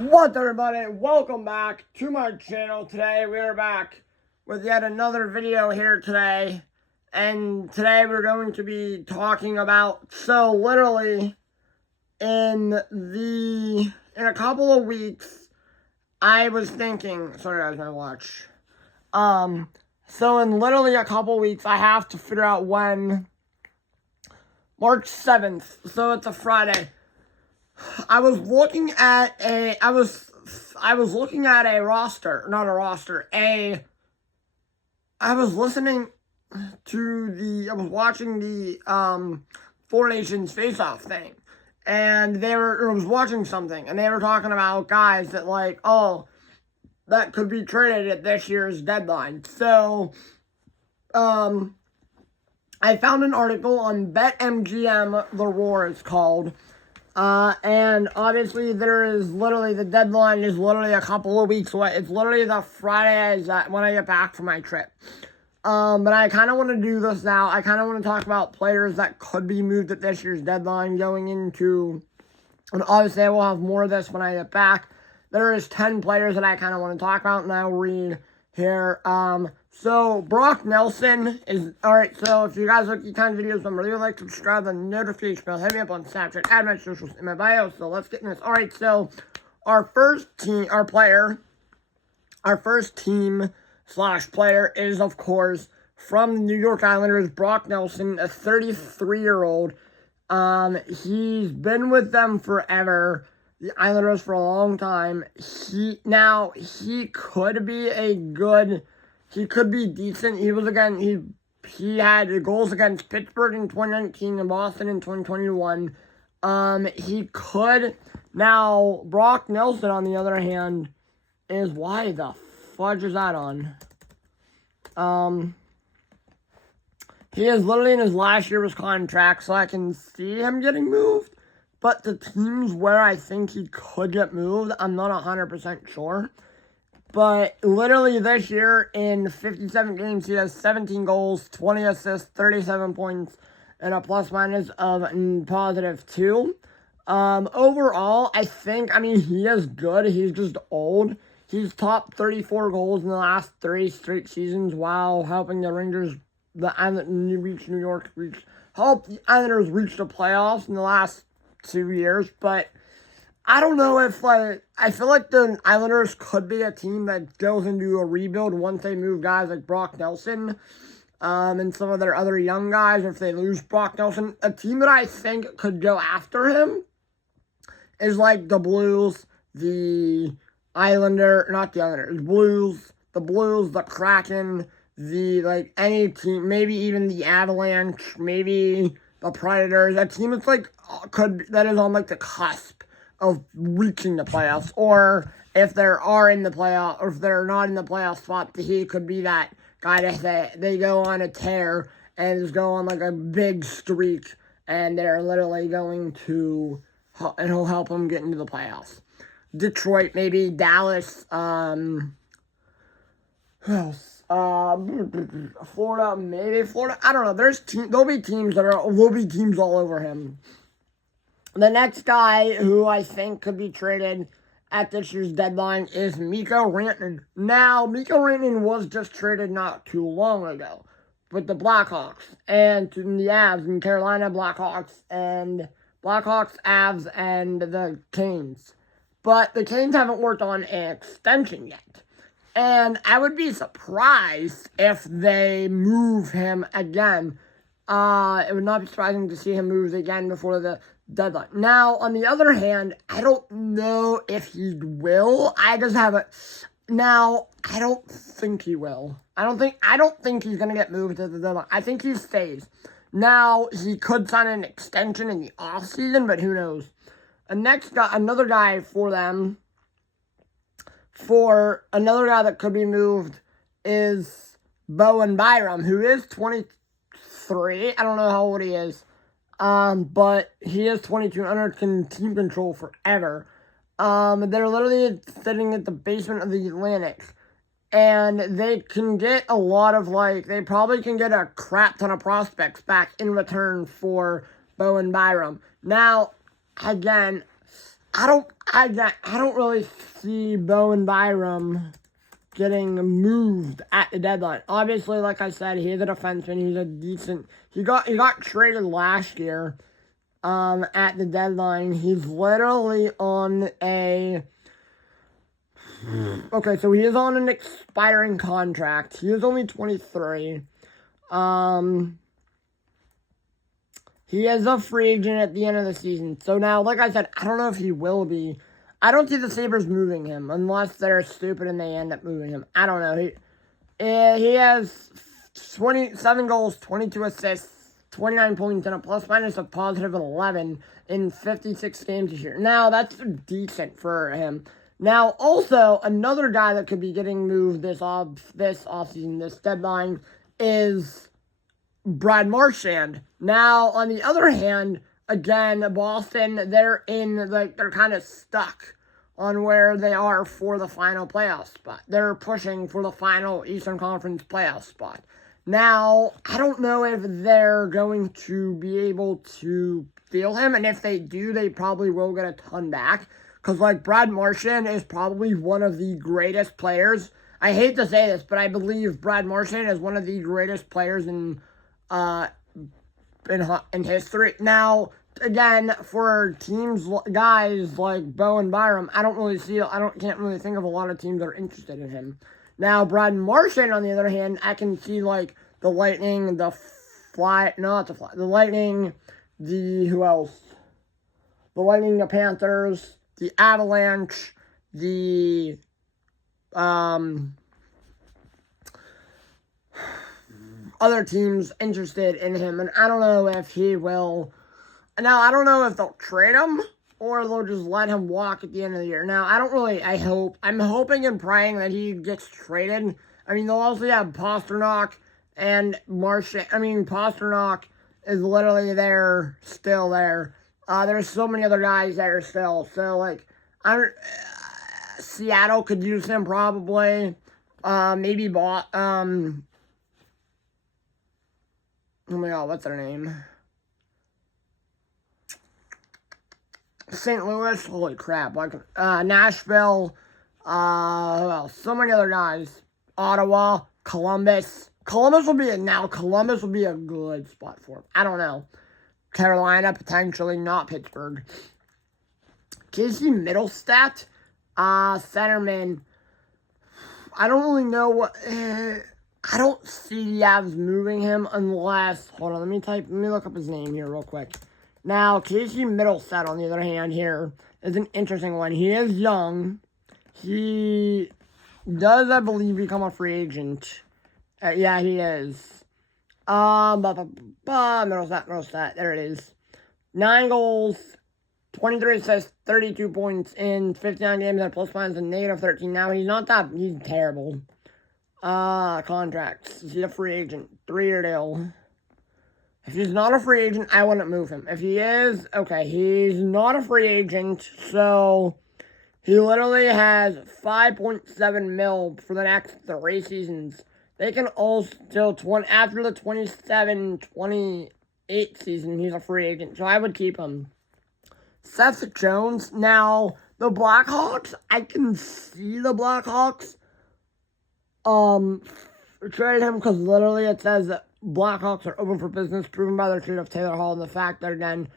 What's up, everybody? Welcome back to my channel. Today we are back with yet another video here today. And today we're going to be talking about, literally in a couple of weeks, I was thinking, sorry guys, my watch. So in literally a couple of weeks, I have to figure out when, March 7th, so it's a Friday. I was looking at a roster, not a roster, I was watching the Four Nations face-off thing, and I was watching something, and they were talking about guys that that could be traded at this year's deadline. So, I found an article on BetMGM, The Roar it's called. And obviously the deadline is literally a couple of weeks away. It's literally the Friday when I get back from my trip. But I kind of want to do this now. I kind of want to talk about players that could be moved at this year's deadline going into, and obviously I will have more of this when I get back. There is 10 players that I kind of want to talk about, and I'll read here. So Brock Nelson is, alright, so if you guys like these kind of videos, remember to like, subscribe, and notification bell. Hit me up on Snapchat, add my socials in my bio. So let's get in this. Alright, so our first team slash player is, of course, from the New York Islanders, Brock Nelson, a 33-year-old. He's been with them forever, the Islanders, for a long time. He could be decent. He had goals against Pittsburgh in 2019 and Boston in 2021. Now, Brock Nelson, on the other hand, is, why the fudge is that on? He is literally in his last year of his contract, so I can see him getting moved. But the teams where I think he could get moved, I'm not 100% sure. But literally this year, in 57 games, he has 17 goals, 20 assists, 37 points, and a plus-minus of +2. Overall, he is good. He's just old. He's top 34 goals in the last 3 straight seasons while helping the Rangers, help the Islanders reach the playoffs in the last 2 years. But I don't know if, I feel like the Islanders could be a team that goes into a rebuild once they move guys like Brock Nelson, and some of their other young guys, if they lose Brock Nelson. A team that I think could go after him is, the Blues, the Blues, the Kraken, any team, maybe even the Avalanche, maybe the Predators. A team that's, that is on, the cusp of reaching the playoffs, or if they are in the playoffs, or if they're not in the playoff spot, he could be that guy that they go on a tear and just go on a big streak, and they're literally going to, and he'll help them get into the playoffs. Detroit, maybe Dallas, who else? Florida, maybe Florida. I don't know. There'll be teams all over him. The next guy who I think could be traded at this year's deadline is Mikko Rantanen. Now, Mikko Rantanen was just traded not too long ago with the Blackhawks and to the Avs and Carolina Blackhawks, Avs, and the Canes. But the Canes haven't worked on an extension yet. And I would be surprised if they move him again. It would not be surprising to see him moved again before the deadline. Now, on the other hand, I don't know if he will. I don't think he will. I don't think he's gonna get moved to the deadline. I think he stays. Now, he could sign an extension in the offseason, but who knows? Another guy that could be moved is Bowen Byram, who is 23. I don't know how old he is. But he is 22 under team control forever. They're literally sitting at the basement of the Atlantic. And they can get a lot of, they probably can get a crap ton of prospects back in return for Bowen Byram. Now, again, don't really see Bowen Byram getting moved at the deadline. Obviously, like I said, he's a defenseman. He's a decent. He got traded last year. At the deadline, he's literally on a. Okay, so he is on an expiring contract. He is only 23. He is a free agent at the end of the season. So now, like I said, I don't know if he will be. I don't see the Sabres moving him unless they're stupid and they end up moving him. I don't know. He has 27 goals, 22 assists, 29 points, and a plus-minus of positive 11 in 56 games this year. Now, that's decent for him. Now, also, another guy that could be getting moved this offseason, this deadline, is Brad Marchand. Now, on the other hand, again, Boston, they're kind of stuck on where they are for the final playoff spot. They're pushing for the final Eastern Conference playoff spot. Now, I don't know if they're going to be able to steal him, and if they do, they probably will get a ton back. Because, Brad Marchand is probably one of the greatest players. I hate to say this, but I believe Brad Marchand is one of the greatest players in history. Now, again, for guys like Bowen Byram, can't really think of a lot of teams that are interested in him. Now, Brad Marchand, on the other hand, I can see, the Lightning, who else? The Lightning, the Panthers, the Avalanche, the, other teams interested in him, and I don't know if he will. Now, I don't know if they'll trade him or they'll just let him walk at the end of the year. Now, I'm hoping and praying that he gets traded. I mean, they'll also have Pastrnak and Marchand. I mean, Pastrnak is literally still there. There's so many other guys that are still. So, Seattle could use him probably. Maybe oh my God, what's their name? St. Louis, holy crap, Nashville, who else? So many other guys. Ottawa, Columbus. Columbus will be a good spot for him. I don't know. Carolina, potentially, not Pittsburgh. Casey Middlestat, centerman. I don't really know what. I don't see the Avs moving him unless. Hold on, let me look up his name here real quick. Now, Casey Middlestat, on the other hand, here is an interesting one. He is young. He does, I believe, become a free agent. Yeah, he is. Middlestat, there it is. 9 goals, 23 assists, 32 points in 59 games at plus-minus and -13. Now, he's terrible. Contracts. Is he a free agent? 3-year deal. If he's not a free agent, I wouldn't move him. If he is, okay, he's not a free agent, so he literally has $5.7 million for the next 3 seasons. They can all still, after the 27-28 season, he's a free agent, so I would keep him. Seth Jones, now, the Blackhawks, I can see the Blackhawks trade him because literally it says that Blackhawks are open for business, proven by their trade of Taylor Hall and the fact they're again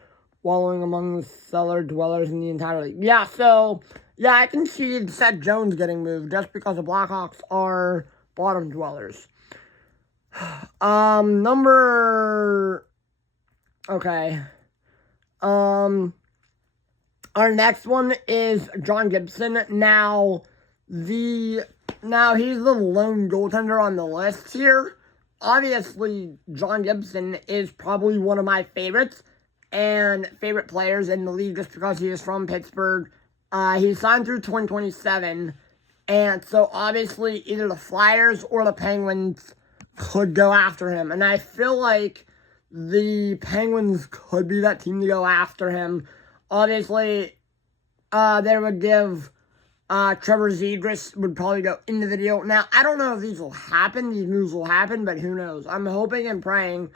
wallowing among the cellar dwellers in the entire league. Yeah, I can see Seth Jones getting moved just because the Blackhawks are bottom dwellers. Our next one is John Gibson. Now he's the lone goaltender on the list here. Obviously, John Gibson is probably one of my favorites and favorite players in the league just because he is from Pittsburgh. He's signed through 2027, and so obviously either the Flyers or the Penguins could go after him. And I feel like the Penguins could be that team to go after him. Obviously, they would give Trevor Zegras would probably go into the deal. Now, I don't know if these moves will happen, but who knows? I'm hoping and praying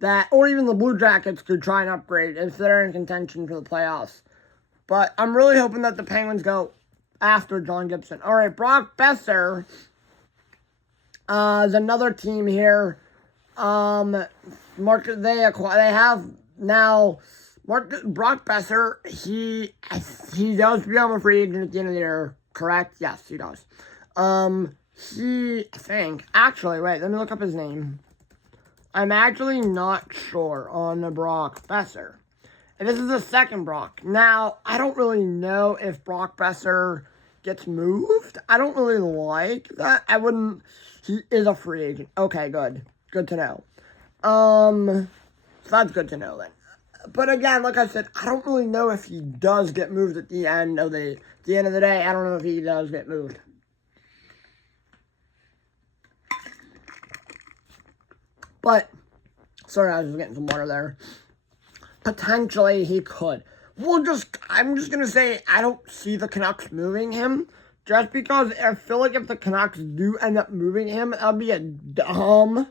that, or even the Blue Jackets could try and upgrade if they're in contention for the playoffs. But I'm really hoping that the Penguins go after John Gibson. All right, Brock Besser is another team here. Brock Besser. He does become a free agent at the end of the year, correct? Yes, he does. Actually, wait, let me look up his name. I'm actually not sure on the Brock Besser. And this is the second Brock. Now, I don't really know if Brock Besser gets moved. I don't really like that. He is a free agent. Okay, good. Good to know. So that's good to know then. But again, like I said, I don't really know if he does get moved at the end of the day. I don't know if he does get moved. But, sorry, I was just getting some water there. Potentially, he could. I'm just going to say, I don't see the Canucks moving him. Just because I feel like if the Canucks do end up moving him, that'd be a dumb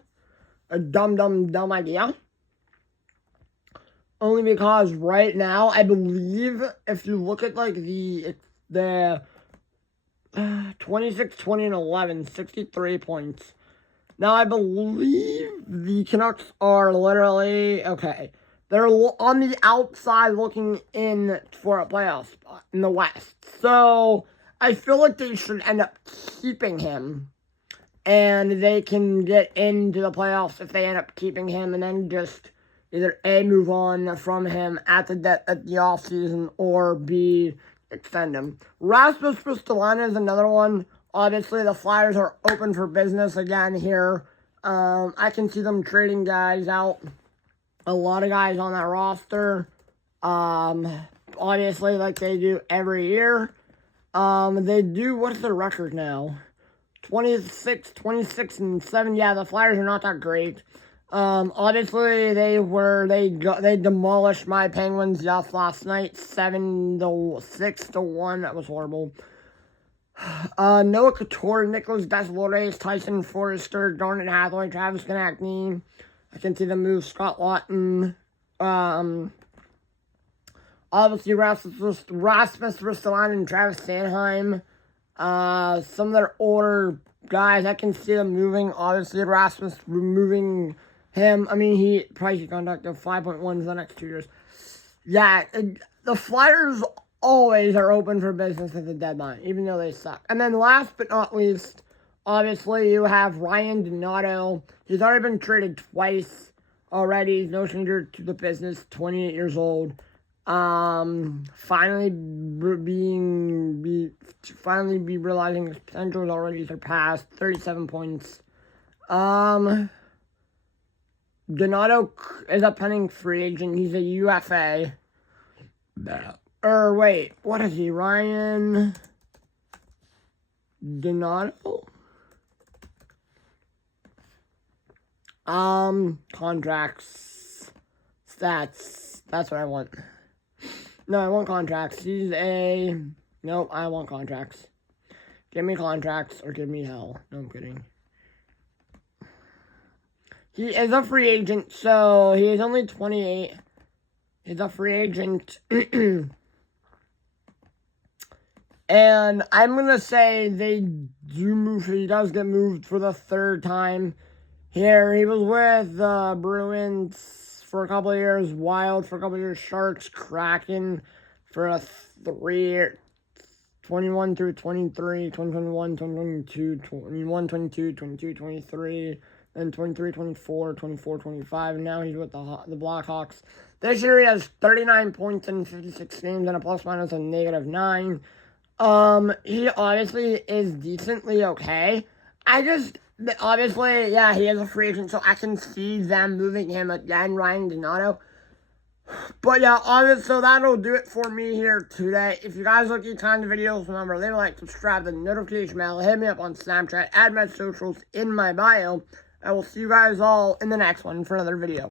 idea. Only because right now, I believe, if you look at, like, the 26, 20, and 11, 63 points. Now, I believe the Canucks are literally, okay, they're on the outside looking in for a playoff spot in the West. So, I feel like they should end up keeping him. And they can get into the playoffs if they end up keeping him. And then just either A, move on from him at the offseason, or B, extend him. Rasmus Ristolainen is another one. Obviously, the Flyers are open for business again here. I can see them trading guys out. A lot of guys on that roster. Obviously, like they do every year. They do, what's their record now? 26, and 7. Yeah, the Flyers are not that great. Obviously, they demolished my Penguins last night, 7-6-1. That was horrible. Noah Couture, Nicholas Deslauriers, Tyson Forrester, Darnell Hathaway, Travis Konecny. I can see them move Scott Laughton. Obviously, Rasmus Ristolainen and Travis Sanheim. Some of their older guys, I can see them moving. Obviously, Rasmus removing him. I mean, he probably should conduct a 5.1 for the next 2 years. Yeah, the Flyers always are open for business at the deadline, even though they suck. And then last but not least, obviously, you have Ryan Donato. He's already been traded twice already. He's no stranger to the business, 28 years old. Finally realizing his potential is already surpassed. 37 points. Donato is a pending free agent. He's a UFA. Wait, what is he? Ryan Donato? Contracts. Stats. That's what I want. No, I want contracts. Nope, I want contracts. Give me contracts or give me hell. No, I'm kidding. He is a free agent, so he is only 28. He's a free agent. And I'm going to say he does get moved for the third time here. He was with the Bruins for a couple of years, Wild for a couple of years, Sharks, Kraken for a 3-year, 21 through 23, 2021, 2022, 21, 22, 22, 23, then 23, 24, 24, 25, and now he's with the Blackhawks. This year he has 39 points in 56 games and a plus-minus of -9. He obviously is decently okay. Obviously, yeah, he is a free agent, so I can see them moving him again, Ryan Donato. But yeah, obviously, so that'll do it for me here today. If you guys like these kinds of videos, remember, leave a like, subscribe, the notification bell, hit me up on Snapchat, add my socials in my bio. I will see you guys all in the next one for another video.